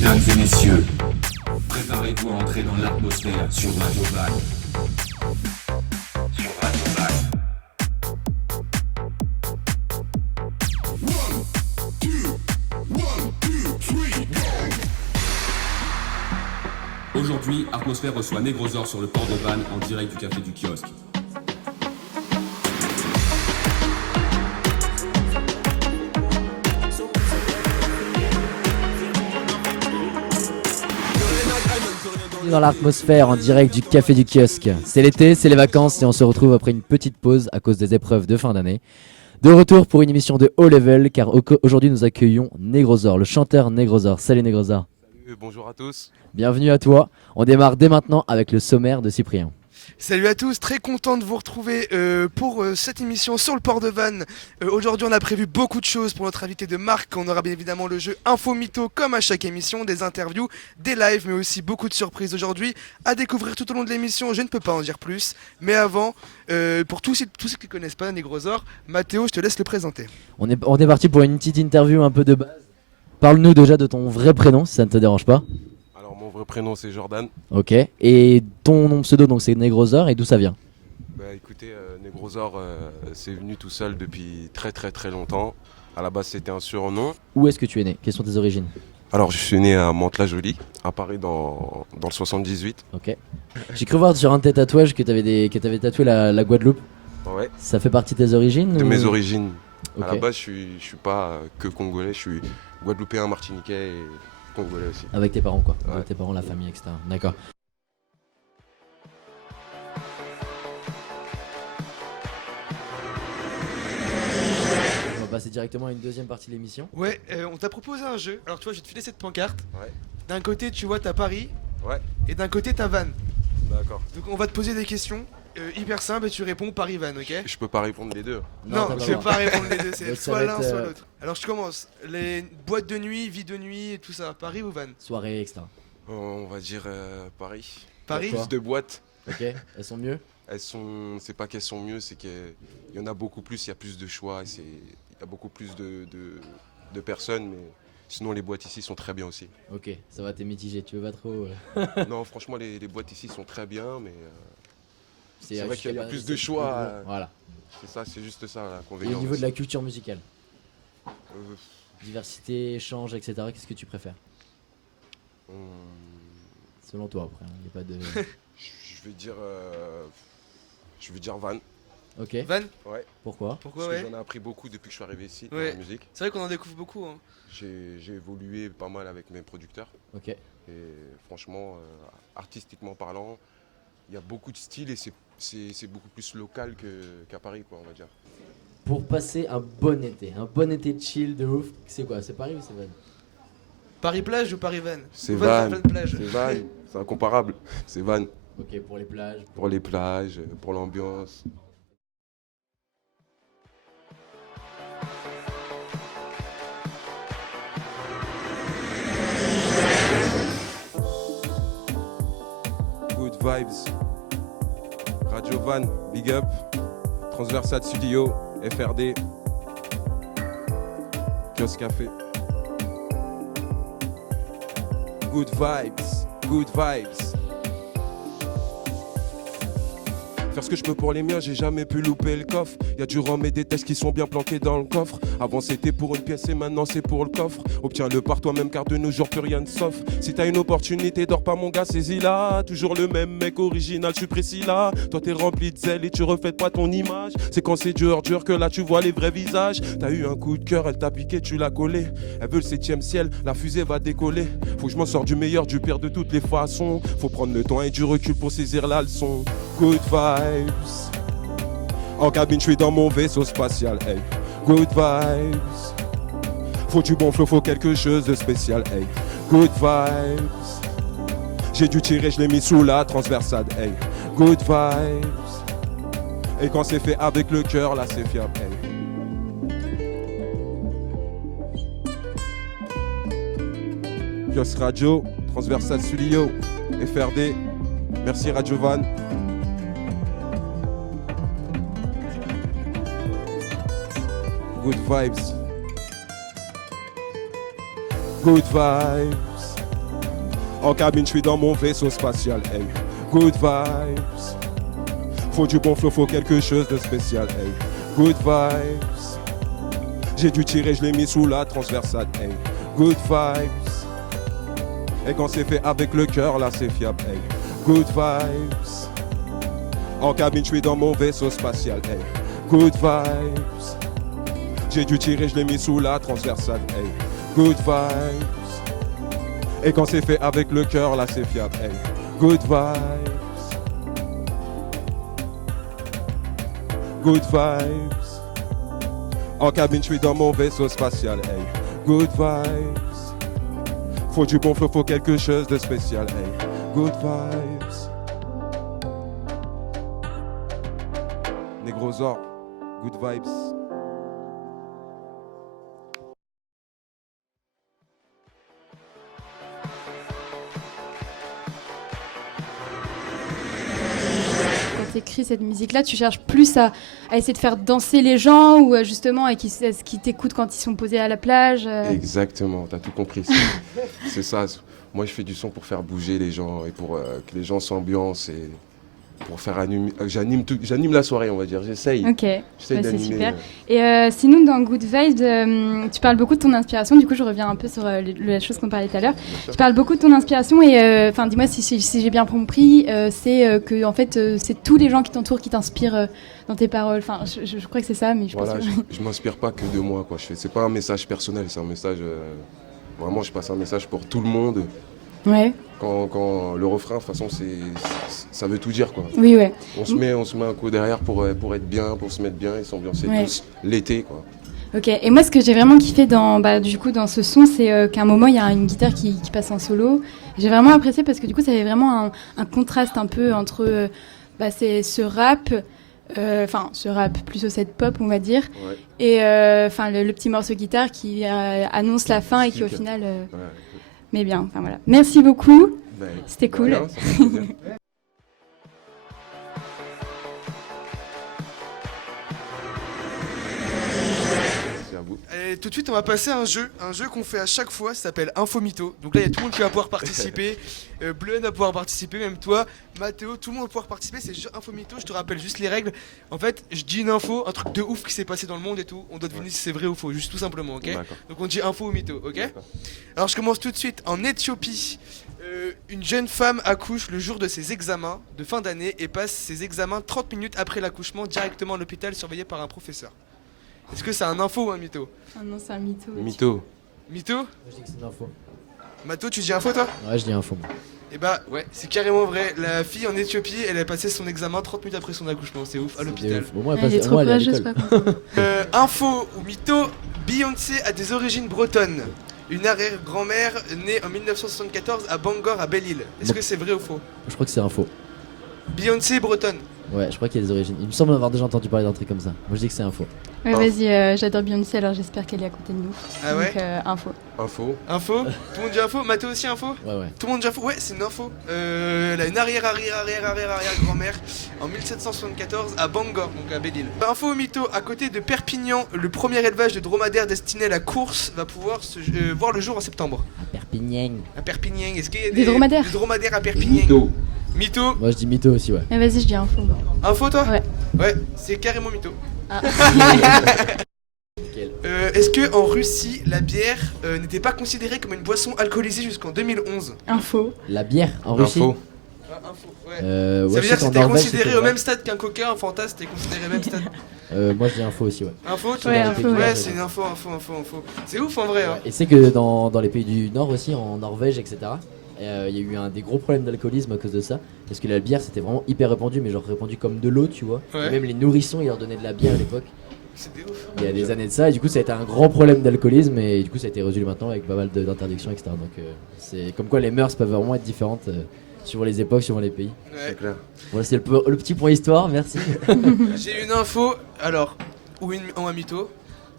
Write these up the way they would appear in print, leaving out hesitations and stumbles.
Mesdames et messieurs, préparez-vous à entrer dans l'atmosphère sur Radio Val. Sur Radio Val. Aujourd'hui, Atmosphère reçoit Negrosor sur le port de Vannes en direct du café du kiosque. Dans l'atmosphère en direct du café du kiosque. C'est l'été, c'est les vacances et on se retrouve après une petite pause à cause des épreuves de fin d'année. De retour pour une émission de haut level car aujourd'hui nous accueillons Negrosor, le chanteur Negrosor. Salut Negrosor. Salut, bonjour à tous. Bienvenue à toi. On démarre dès maintenant avec le sommaire de Cyprien. Salut à tous, très content de vous retrouver pour cette émission sur le port de Vannes. Aujourd'hui on a prévu beaucoup de choses pour notre invité de marque. On aura bien évidemment le jeu Info Mytho comme à chaque émission, des interviews, des lives mais aussi beaucoup de surprises aujourd'hui à découvrir tout au long de l'émission. Je ne peux pas en dire plus, mais avant, pour tous ceux qui ne connaissent pas Negrosor, Mathéo, je te laisse le présenter. On est parti pour une petite interview un peu de base. Parle-nous déjà de ton vrai prénom si ça ne te dérange pas. Alors mon vrai prénom c'est Jordan. Ok, et ton nom pseudo donc c'est Negrosor et d'où ça vient? Bah écoutez, Negrosor c'est venu tout seul depuis très très très longtemps. À la base c'était un surnom. Où est-ce que tu es né? Quelles sont tes origines? Alors je suis né à Mantes-la-Jolie, à Paris dans le 78. Ok. J'ai cru voir sur un de tes tatouages que t'avais tatoué la Guadeloupe. Ouais, Ça fait partie de tes origines de ou... mes origines. Ok. À la base je suis pas que congolais, je suis guadeloupéen, martiniquais et congolais aussi. Avec tes parents quoi, Ouais. avec tes parents, la famille, etc. D'accord. On va passer directement à une deuxième partie de l'émission. Ouais, on t'a proposé un jeu. Alors tu vois, je vais te filer cette pancarte. Ouais. D'un côté tu vois t'as Paris Ouais, et d'un côté t'as Vannes. d'accord. Donc on va te poser des questions hyper simples et tu réponds Paris-Vannes, ok? Je peux pas répondre les deux. Non, t'as pas je le vais droit. pas répondre les deux, c'est Donc ça soit va l'un, être, soit l'autre. Alors je commence. Les boîtes de nuit, vie de nuit et tout ça, Paris ou Vannes? Soirée, etc. On va dire Paris. Paris? Plus de boîtes. Ok, elles sont mieux. C'est pas qu'elles sont mieux, c'est qu'il y en a beaucoup plus, il y a plus de choix, il y a beaucoup plus de personnes, mais sinon les boîtes ici sont très bien aussi. Ok, ça va, t'es mitigé, tu veux pas trop. Non, franchement, les boîtes ici sont très bien, mais c'est vrai juste qu'il y a pas- plus c'est de choix. Voilà. C'est juste ça Et l'inconvénient. au niveau de la culture musicale, Euh, diversité, échange, etc., qu'est-ce que tu préfères? on- Selon toi après, il n'y a pas de... je vais dire Van. Ok, Vannes? Ouais. pourquoi? Pourquoi Parce que ouais? j'en ai appris beaucoup depuis que je suis arrivé ici dans Ouais. la musique. C'est vrai qu'on en découvre beaucoup. Hein. J'ai évolué pas mal avec mes producteurs. Ok. Et franchement, artistiquement parlant, il y a beaucoup de styles et c'est beaucoup plus local qu'à Paris, quoi, on va dire. Pour passer un bon été chill de ouf, c'est quoi? C'est Paris ou c'est Vannes? Paris-Plage ou Paris-Vannes? C'est Ou Vannes. Vannes-Plage. C'est Vannes, c'est incomparable. C'est Vannes Ok, pour les plages. pour les plages, pour l'ambiance. Good vibes. Radio Van, big up. Transversal Studio, FRD. Kiosque Café. Good vibes, good vibes. Faire ce que je peux pour les miens, j'ai jamais pu louper le coffre. Y'a du rhum et des tests qui sont bien planqués dans le coffre. Avant c'était pour une pièce et maintenant c'est pour le coffre. Obtiens-le par toi-même car de nos jours plus rien ne s'offre. Si t'as une opportunité, dors pas mon gars, saisis-la. Toujours le même mec original, je suis précis là. Toi t'es rempli de zèle et tu reflètes pas ton image. C'est quand c'est dur que là tu vois les vrais visages. T'as eu un coup de cœur, elle t'a piqué, tu l'as collé. Elle veut le 7ème ciel, la fusée va décoller. Faut que je m'en sorte du meilleur, du pire de toutes les façons. Faut prendre le temps et du recul pour saisir la leçon. Good vibes. En cabine, je suis dans mon vaisseau spatial. Hey. Good vibes. Faut du bon flow, faut quelque chose de spécial. Hey. Good vibes. J'ai dû tirer, je l'ai mis sous la transversale. Hey. Good vibes. Et quand c'est fait avec le cœur, là c'est fiable. Hey. Kiosque Radio, Transversal Studio, FRD. Merci Radio Van. Good vibes. Good vibes. En cabine, je suis dans mon vaisseau spatial, hey. Good vibes. Faut du bon flow, faut quelque chose de spécial, hey. Good vibes. J'ai dû tirer, je l'ai mis sous la transversale, hey. Good vibes. Et quand c'est fait avec le cœur, là c'est fiable, hey. Good vibes. En cabine, je suis dans mon vaisseau spatial, hey. Good vibes. J'ai dû tirer, je l'ai mis sous la transversale, hey. Good vibes. Et quand c'est fait avec le cœur, là c'est fiable, hey. Good vibes. Good vibes. En cabine, je suis dans mon vaisseau spatial, hey. Good vibes. Faut du bon flow, faut quelque chose de spécial, hey. Good vibes. Négrosor, good vibes. Quand tu écris cette musique-là, tu cherches plus à essayer de faire danser les gens ou justement à ce qui t'écoutent quand ils sont posés à la plage. Exactement, t'as tout compris. C'est ça. Moi, je fais du son pour faire bouger les gens et pour que les gens s'ambiancent et pour faire j'anime la soirée, on va dire. J'essaye. Ok, J'essaye c'est d'animer. super. Et sinon, dans Good Vibes, tu parles beaucoup de ton inspiration. Du coup, je reviens un peu sur la chose qu'on parlait tout à l'heure. Tu parles beaucoup de ton inspiration et dis-moi si j'ai bien compris, c'est que en fait, c'est tous les gens qui t'entourent qui t'inspirent dans tes paroles. Enfin, je crois que c'est ça, mais je pense Voilà, que... je m'inspire pas que de moi, quoi. C'est pas un message personnel, c'est un message. Vraiment, je passe un message pour tout le monde. Ouais. Quand le refrain, de toute façon, ça veut tout dire, quoi. Oui, ouais. On se met un coup derrière pour être bien, pour se mettre bien et s'ambiancer tous l'été, quoi. Ok, et moi ce que j'ai vraiment kiffé dans ce son, c'est qu'à un moment il y a une guitare qui passe en solo. J'ai vraiment apprécié parce que du coup ça avait vraiment un contraste un peu entre c'est ce rap, plus au set pop on va dire, Ouais. et le petit morceau guitare qui annonce la fin et qui au final... Ouais. Mais bien, enfin voilà. Merci beaucoup, Ben, c'était de cool. rien, ça fait plaisir. Merci à vous. Et tout de suite, on va passer à un jeu qu'on fait à chaque fois, ça s'appelle Info Mytho. Donc là, il y a tout le monde qui va pouvoir participer. Bleu va pouvoir participer, même toi, Mathéo, tout le monde va pouvoir participer. C'est le jeu Info Mytho, je te rappelle juste les règles. En fait, je dis une info, un truc de ouf qui s'est passé dans le monde et tout. On doit deviner si c'est vrai ou faux, juste tout simplement, ok? D'accord. Donc on dit info ou mytho, ok? D'accord. Alors je commence tout de suite. En Éthiopie, une jeune femme accouche le jour de ses examens de fin d'année et passe ses examens 30 minutes après l'accouchement directement à l'hôpital surveillée par un professeur. Est-ce que c'est un info ou un mytho? Ah non, c'est un mytho. Mytho. Mytho? Moi, je dis que c'est une info. Matho, tu dis info toi? Ouais, je dis info. moi. Eh bah ouais, c'est carrément vrai. La fille en Éthiopie, elle a passé son examen 30 minutes après son accouchement, c'est ouf, à C'est l'hôpital. ouf. Bon, moi, Elle est passe- trop moi, elle est à courageuse, l'école. pas contre. Info ou mytho, Beyoncé a des origines bretonnes. Une arrière-grand-mère née en 1974 à Bangor à Belle-Île. Est-ce que c'est vrai ou faux? Je crois que c'est info. Beyoncé est bretonne. Ouais, je crois qu'il y a des origines. Il me semble avoir déjà entendu parler d'un truc comme ça. Moi, je dis que c'est info. Ouais, vas-y, j'adore Beyoncé, alors j'espère qu'elle est à côté de nous. Ah ouais? Donc, info. Info. Info? Tout le monde dit info? Mathéo aussi info? Ouais, ouais. Tout le monde dit info? Ouais, c'est une info. Elle a une arrière-grand-mère en 1774 à Bangor, donc à Belle-Île. Info au mytho, à côté de Perpignan, le premier élevage de dromadaires destiné à la course va pouvoir voir le jour en septembre. Perpignan. À Perpignan, est-ce qu'il y a Des dromadaires? des dromadaires à Perpignan? Mytho. Mytho? Moi, je dis mytho aussi, ouais. Mais vas-y, je dis info. Info toi? Ouais. Ouais, c'est carrément mytho. Ah. Nickel. Est-ce que en Russie, la bière n'était pas considérée comme une boisson alcoolisée jusqu'en 2011? Info. La bière en Russie. Info. Info, ouais. Ouais, Ça je veut sais dire que qu'en c'était Norvège, considéré c'était au vrai. même stade qu'un coca, un Fanta, c'était considéré au même stade. Moi, je dis info aussi, ouais. Info, tu Ouais, dis info, ouais, ouais. c'est une info. C'est ouf en vrai. Hein. Ouais. Et c'est que dans les pays du Nord aussi, en Norvège, etc., il y a eu des gros problèmes d'alcoolisme à cause de ça. Parce que la bière, c'était vraiment hyper répandu, mais genre répandu comme de l'eau, tu vois. Ouais. Et même les nourrissons, ils leur donnaient de la bière à l'époque. C'était ouf. Il y a des années de ça, et du coup, ça a été un grand problème d'alcoolisme, et du coup, ça a été résolu maintenant avec pas mal d'interdictions, etc. Donc, c'est comme quoi les mœurs peuvent vraiment être différentes suivant les époques, suivant les pays. Ouais. C'est clair. Voilà, c'est le petit point histoire, merci. J'ai une info, alors, ou un mytho.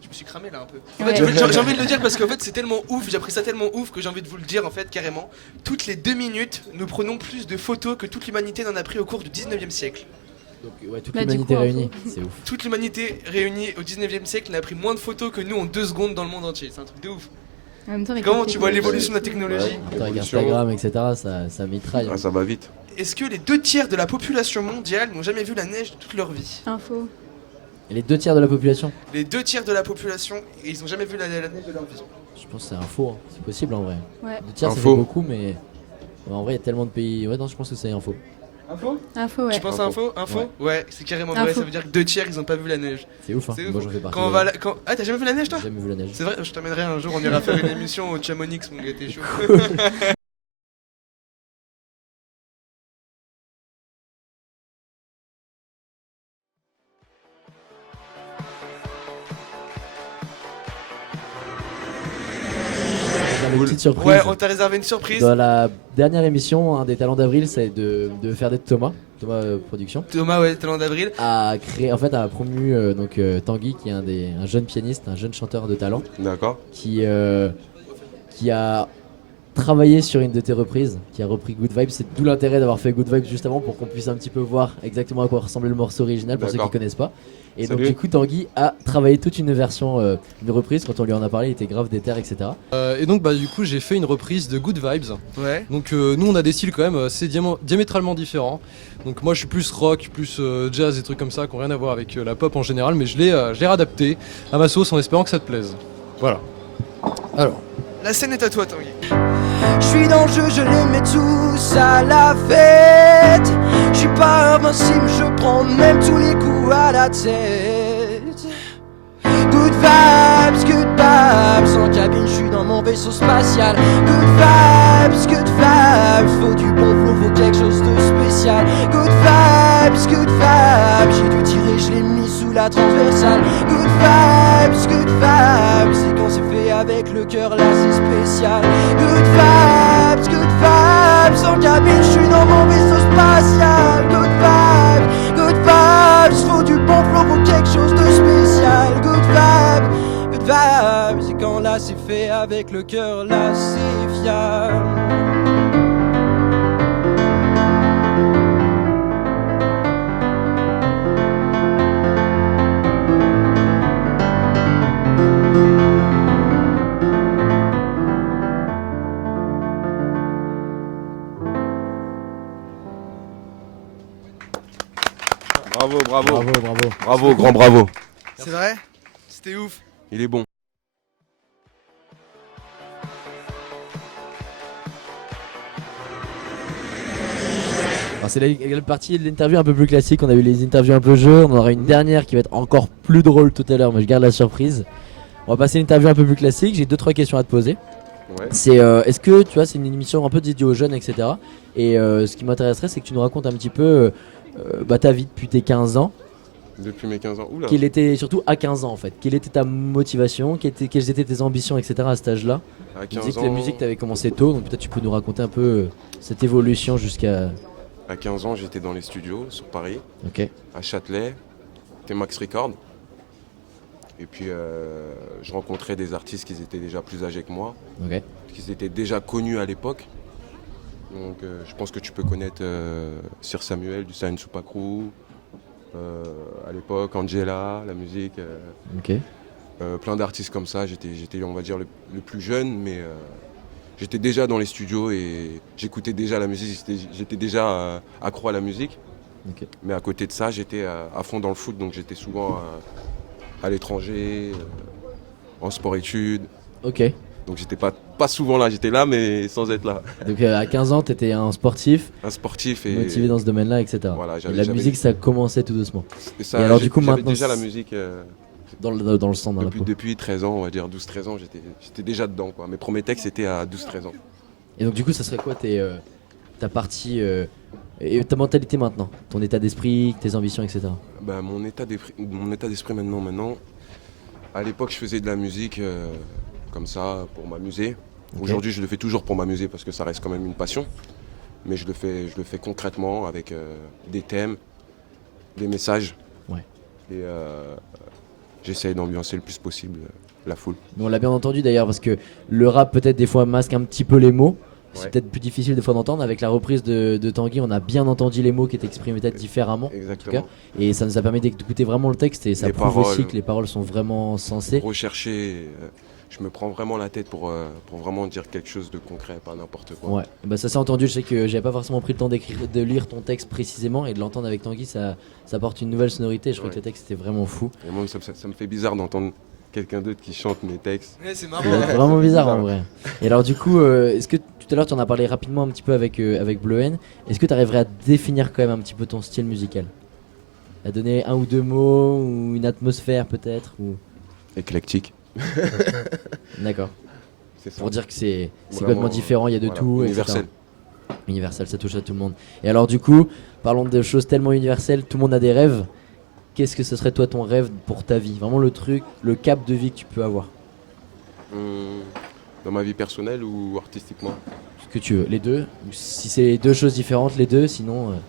Je me suis cramé là un peu. En Ouais. fait, j'ai envie de le dire parce qu'en fait c'est tellement ouf, j'ai appris ça tellement ouf que j'ai envie de vous le dire en fait carrément. Toutes les 2 minutes, nous prenons plus de photos que toute l'humanité n'en a pris au cours du 19e siècle. Donc, ouais, toute Bah, du l'humanité coup, réunie, info. c'est ouf. Toute l'humanité réunie au 19e siècle n'a pris moins de photos que nous en 2 secondes dans le monde entier. C'est un truc de ouf. En même temps, avec Comment les tu vois technologies, l'évolution de la technologie? Attends, avec Évolution. Instagram, etc., ça mitraille. Ah, ça va vite. Est-ce que les 2 tiers de la population mondiale n'ont jamais vu la neige de toute leur vie? Info. Et les 2 tiers de la population? Les 2 tiers de la population, ils n'ont jamais vu la neige de leur vie. Je pense que c'est un faux, hein. C'est possible en vrai. Ouais. 2 tiers, ça fait Info. beaucoup, mais en vrai, il y a tellement de pays. Ouais, non, je pense que c'est un faux. Info, ouais. Tu penses à info? Ouais, c'est carrément vrai, Info. ça veut dire que 2 tiers ils ont pas vu la neige. C'est ouf, hein. C'est ouf. Moi, j'en fais partie. Quand on va Ah, t'as jamais vu la neige toi? J'ai jamais vu la neige. C'est vrai, je t'amènerai un jour, on ira faire une émission au Chamonix, mon gars, t'es chaud. J'avais une petite surprise. Ouais, on t'a réservé une surprise. Dans la dernière émission, un des talents d'avril, c'est de faire d'être Thomas Production, Thomas, ouais, talent d'avril. a créé, en fait, a promu Tanguy, qui est un jeune pianiste, un jeune chanteur de talent, D'accord. qui a travaillé sur une de tes reprises, qui a repris Good Vibes. C'est d'où l'intérêt d'avoir fait Good Vibes juste avant, pour qu'on puisse un petit peu voir exactement à quoi ressemblait le morceau original pour ceux qui D'accord. connaissent pas. Et donc Salut. du coup, Tanguy a travaillé toute une version, une reprise. Quand on lui en a parlé, il était grave déter, etc. Et donc bah du coup j'ai fait une reprise de Good Vibes. Ouais. Donc nous on a des styles quand même assez diamétralement différents. Donc moi je suis plus rock, plus jazz et trucs comme ça qui n'ont rien à voir avec la pop en général, mais je l'ai réadapté à ma sauce en espérant que ça te plaise. Voilà. Alors. La scène est à toi, Tanguy. Je suis dans le jeu, je les mets tous à la fête. Je suis pas invincible, je prends même tous les coups à la tête. Good vibes, en cabine, je suis dans mon vaisseau spatial. Good vibes, faut du bon flow, faut quelque chose de spécial. Good vibes, j'ai dû tirer, je l'ai mis sous la transversale. Good vibes, c'est quand c'est fait avec le cœur, là c'est spécial. Good vibes, en cabine, je suis dans mon vaisseau spatial. Good vibes, faut du bon flow, faut quelque chose de spécial. Good vibes, c'est quand là c'est fait avec le cœur, là c'est fiable. Bravo, bravo. Bravo, bravo. Bravo, grand bravo. C'est vrai? C'était ouf. Il est bon. Alors, c'est la partie de l'interview un peu plus classique. On a eu les interviews un peu jeux. On aura une dernière qui va être encore plus drôle tout à l'heure, mais je garde la surprise. On va passer à l'interview un peu plus classique. J'ai 2-3 questions à te poser. Ouais. C'est est-ce que tu vois, c'est une émission un peu dédiée aux jeunes, etc. Et ce qui m'intéresserait, c'est que tu nous racontes un petit peu ta vie depuis tes 15 ans. Depuis mes 15 ans. Oula. Quelle était, surtout à 15 ans en fait, quelle était ta motivation, quelles étaient tes ambitions, etc. à cet âge-là. À Tu 15 disais que la ans, musique t'avait commencé tôt, donc peut-être tu peux nous raconter un peu cette évolution jusqu'à. à 15 ans, j'étais dans les studios sur Paris, Ok. à Châtelet, T-Max Record. Et puis je rencontrais des artistes qui étaient déjà plus âgés que moi, Ok. qui étaient déjà connus à l'époque. Donc je pense que tu peux connaître Sir Samuel du Science Super Crew, à l'époque Angela, la musique, Ok. plein d'artistes comme ça. J'étais on va dire le plus jeune, mais j'étais déjà dans les studios et j'écoutais déjà la musique, j'étais déjà accro à la musique. Ok. Mais à côté de ça, j'étais à fond dans le foot, donc j'étais souvent à l'étranger, en sport-études. Ok. Donc j'étais pas souvent là, j'étais là mais sans être là. Donc à 15 ans, t'étais un sportif, Un sportif et motivé dans ce domaine-là, etc. Voilà, Et la musique, ça commençait tout doucement. ça, et alors, du coup, j'avais maintenant, déjà la c'est- musique Dans le sang, dans la peau. depuis 13 ans, on va dire 12-13 ans, j'étais déjà dedans quoi. Mes premiers textes c'était à 12-13 ans. Et donc du coup, ça serait quoi ta partie et ta mentalité maintenant, ton état d'esprit, tes ambitions, etc. Bah, mon état d'esprit maintenant, à l'époque je faisais de la musique comme ça pour m'amuser. Ok. Aujourd'hui je le fais toujours pour m'amuser parce que ça reste quand même une passion. Mais je le fais concrètement avec des thèmes, des messages. Ouais. Et j'essaye d'ambiancer le plus possible la foule. Mais on l'a bien entendu d'ailleurs, parce que le rap peut-être des fois masque un petit peu les mots. C'est Ouais. peut-être plus difficile des fois d'entendre. Avec la reprise de Tanguy, on a bien entendu les mots qui étaient exprimés peut-être différemment. Exactement. Et ça nous a permis d'écouter vraiment le texte, et ça Les prouve aussi paroles. que les paroles sont vraiment sensées. Rechercher je me prends vraiment la tête pour vraiment dire quelque chose de concret, pas n'importe quoi. Ouais, bah ça s'est entendu, je sais que j'avais pas forcément pris le temps de lire ton texte précisément et de l'entendre avec Tanguy, ça apporte une nouvelle sonorité, je crois Ouais. que le texte était vraiment fou. Et moi, ça me fait bizarre d'entendre quelqu'un d'autre qui chante mes textes. Ouais, c'est C'est marrant. vraiment bizarre en vrai. Et alors du coup, est-ce que tout à l'heure tu en as parlé rapidement un petit peu avec Bleu, est-ce que tu arriverais à définir quand même un petit peu ton style musical? À donner un ou deux mots ou une atmosphère peut-être ou... Éclectique. D'accord. C'est ça. Pour dire que c'est Vraiment, complètement différent, il y a de voilà, tout. universel. etc. Universel, ça touche à tout le monde. Et alors du coup, parlons de choses tellement universelles, tout le monde a des rêves. Qu'est-ce que ce serait toi ton rêve pour ta vie? Vraiment le truc, le cap de vie que tu peux avoir. Dans ma vie personnelle ou artistiquement? Ce que tu veux, les deux. Ou si c'est deux choses différentes, les deux, sinon...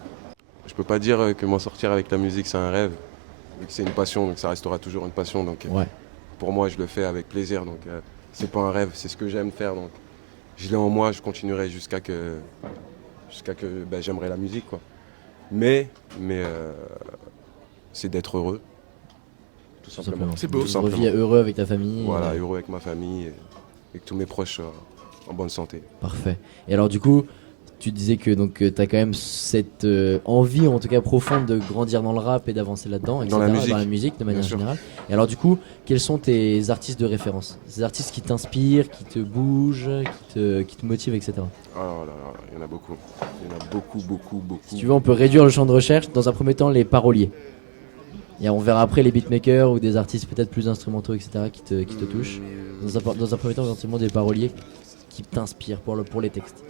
Je peux pas dire que m'en sortir avec la musique c'est un rêve, vu que c'est une passion, donc ça restera toujours une passion. Donc Ouais. pour moi, je le fais avec plaisir, donc c'est pas un rêve, c'est ce que j'aime faire. Donc je l'ai en moi, je continuerai jusqu'à que j'aimerai la musique, quoi. Mais c'est d'être heureux, tout Tout simplement. simplement. C'est beau. Tout simplement. Revis heureux avec ta famille. Voilà, heureux avec ma famille et que tous mes proches soient en bonne santé. Parfait. Et alors du coup, tu disais que donc tu as quand même cette envie, en tout cas profonde, de grandir dans le rap et d'avancer là-dedans, etc., Dans la musique de manière Bien sûr. générale. Et alors du coup, quels sont tes artistes de référence? Ces artistes qui t'inspirent, qui te bougent, qui te motivent, etc. Alors là, il y en a beaucoup. Il y en a beaucoup. Si tu veux, on peut réduire le champ de recherche. Dans un premier temps, les paroliers. Et on verra après les beatmakers ou des artistes peut-être plus instrumentaux, etc., qui te touchent. Dans un premier temps, essentiellement des paroliers qui t'inspirent pour les textes.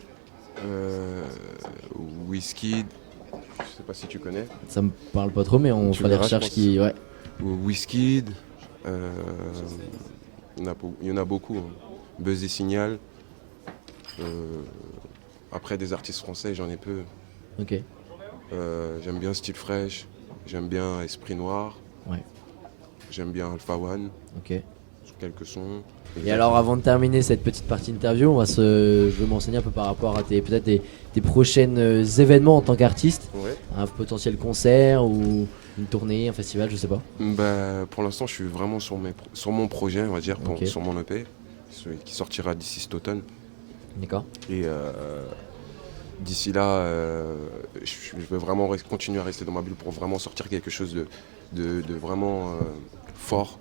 Wizkid, je sais pas si tu connais. Ça me parle pas trop, mais on Tu fera des verras, je recherches pense. qui... Ouais. Wizkid, il y en a beaucoup. Hein. Buzz et Signal. Après des artistes français, j'en ai peu. Ok. J'aime bien Style Fresh, j'aime bien Esprit Noir. Ouais. J'aime bien Alpha One, Ok. sur quelques sons. Et alors, avant de terminer cette petite partie interview, je veux m'enseigner un peu par rapport à tes prochains événements en tant qu'artiste, Ouais. un potentiel concert ou une tournée, un festival, je sais pas. Bah, pour l'instant, je suis vraiment sur mon projet, on va dire, Ok. sur mon EP, qui sortira d'ici cet automne. D'accord. Et d'ici là, je vais vraiment continuer à rester dans ma bulle pour vraiment sortir quelque chose de vraiment fort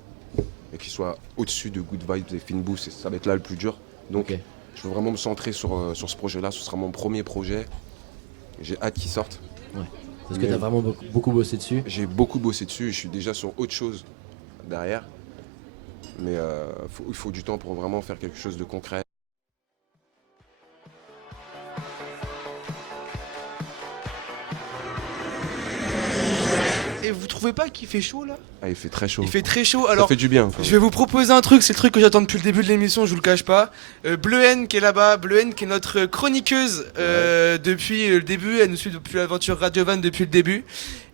et qui soit au-dessus de Good Vibes et Finboo. Ça va être là le plus dur. Donc, Ok. je veux vraiment me centrer sur ce projet-là. Ce sera mon premier projet. J'ai hâte qu'il sorte. Parce que tu as vraiment beaucoup bossé dessus. J'ai beaucoup bossé dessus et je suis déjà sur autre chose derrière. Mais il faut du temps pour vraiment faire quelque chose de concret. Et vous trouvez pas qu'il fait chaud là? Ah, il fait très chaud. Il fait très chaud. Ça Alors, fait du bien. je vais vous proposer un truc, c'est le truc que j'attends depuis le début de l'émission, je vous le cache pas. Bleu N qui est là-bas, Bleu N qui est notre chroniqueuse depuis le début, elle nous suit depuis l'aventure Radio Van depuis le début.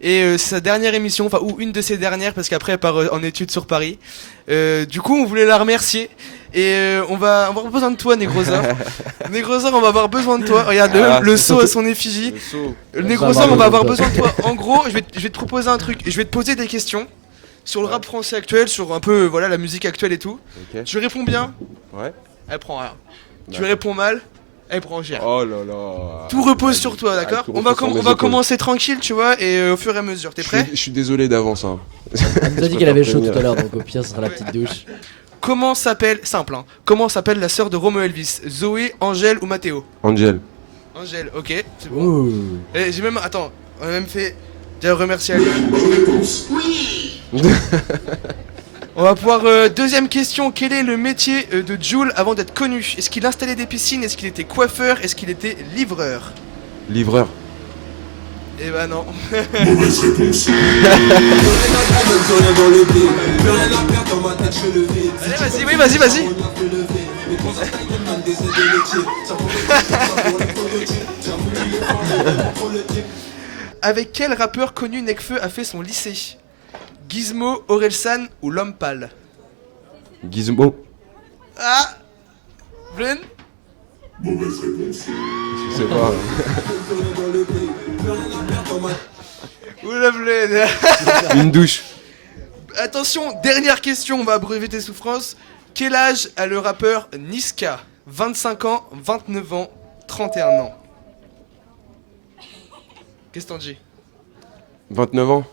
Et c'est sa dernière émission, enfin ou une de ses dernières parce qu'après elle part en études sur Paris. Du coup on voulait la remercier et on va avoir besoin de toi Negrosa. Negrosa on va avoir besoin de toi. Regarde le saut à son effigie. Le saut. Negrosa on va avoir besoin de toi. En gros je vais te proposer un truc, je vais te poser des questions sur le rap français actuel, sur un peu voilà la musique actuelle et tout. Ok. Tu réponds bien, Ouais. elle prend rien. Tu D'accord. réponds mal, elle prend cher. Oh là là. Tout repose sur toi, d'accord? tout On va, repose sur mes on va épaules. commencer tranquille, tu vois, et au fur et à mesure. T'es prêt? Je suis désolé d'avance. Hein. Elle nous a dit qu'elle avait chaud tout à l'heure, donc au pire, ce sera la petite douche. Comment s'appelle, simple, hein, comment s'appelle la sœur de Romo Elvis? Zoé, Angèle ou Mathéo? Angel. Angèle, ok, c'est bon. Ouh. Et j'ai même, attends, on a même fait, déjà remercier à lui. On va pouvoir, deuxième question, quel est le métier de Jul avant d'être connu? Est-ce qu'il installait des piscines? Est-ce qu'il était coiffeur? Est-ce qu'il était livreur? Livreur. Eh ben non. Allez, vas-y, oui, vas-y. Avec quel rappeur connu Nekfeu a fait son lycée? Gizmo, Orelsan ou L'Homme Pâle? Gizmo. Ah Bluen? Je sais pas. Oula Bluen. Une douche. Attention, dernière question, on va abreuver tes souffrances. Quel âge a le rappeur Niska? 25 ans, 29 ans, 31 ans. Qu'est-ce que t'en dis? 29 ans.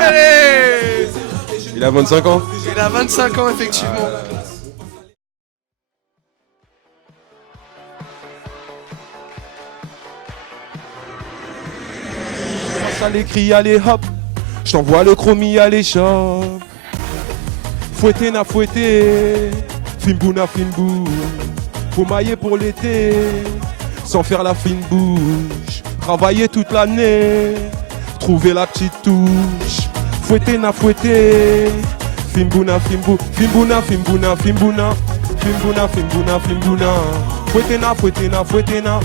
Allez! Il a 25 ans. Il a 25 ans, effectivement. Ça l'écrit, allez hop. Je t'envoie le chromie, allez shop. Fouetter n'a fouetté. Fimbou n'a fimbou. Faut mailler pour l'été. Sans faire la fine bouche. Travailler toute l'année. Trouver la petite touche. Fouetter n'a fouetté. Fimbou n'a fimbou. Fimbou n'a fimbou n'a fimbou n'a. Fimbou n'a fimbou n'a fimbou n'a. Fouetter n'a fouetter n'a fouetter n'a.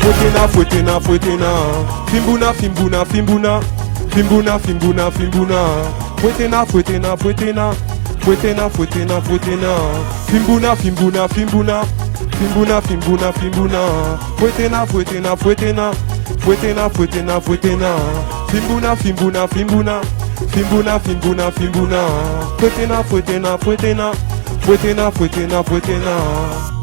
Fouetter n'a fouetter n'a fouetter n'a. Fimbou n'a fimbou n'a fimbou n'a. Fimbou n'a fimbou n'a fimbou n'a. Fouetter n'a fouetter n'a fouetter n'a. Fouetter n'a fouetter n'a fouetter n'a. Fimbou n'a fimbou n'a fimbou n'a. Fimbou n'a fimbou n'a fimbou n'a. Fouetter n'a fouetter n'a fouetter n'a. Fouetter n'a fouetter n'a fouetter n'a. Fimbou n'a fimbou n'a fimbou n'a. Fimbou n'a fimbou n'a fimbou n'a. Fouetter n'a fouetter n'a fouetter n'a. Fouetter n'a fouetter n'a fouetter n'a.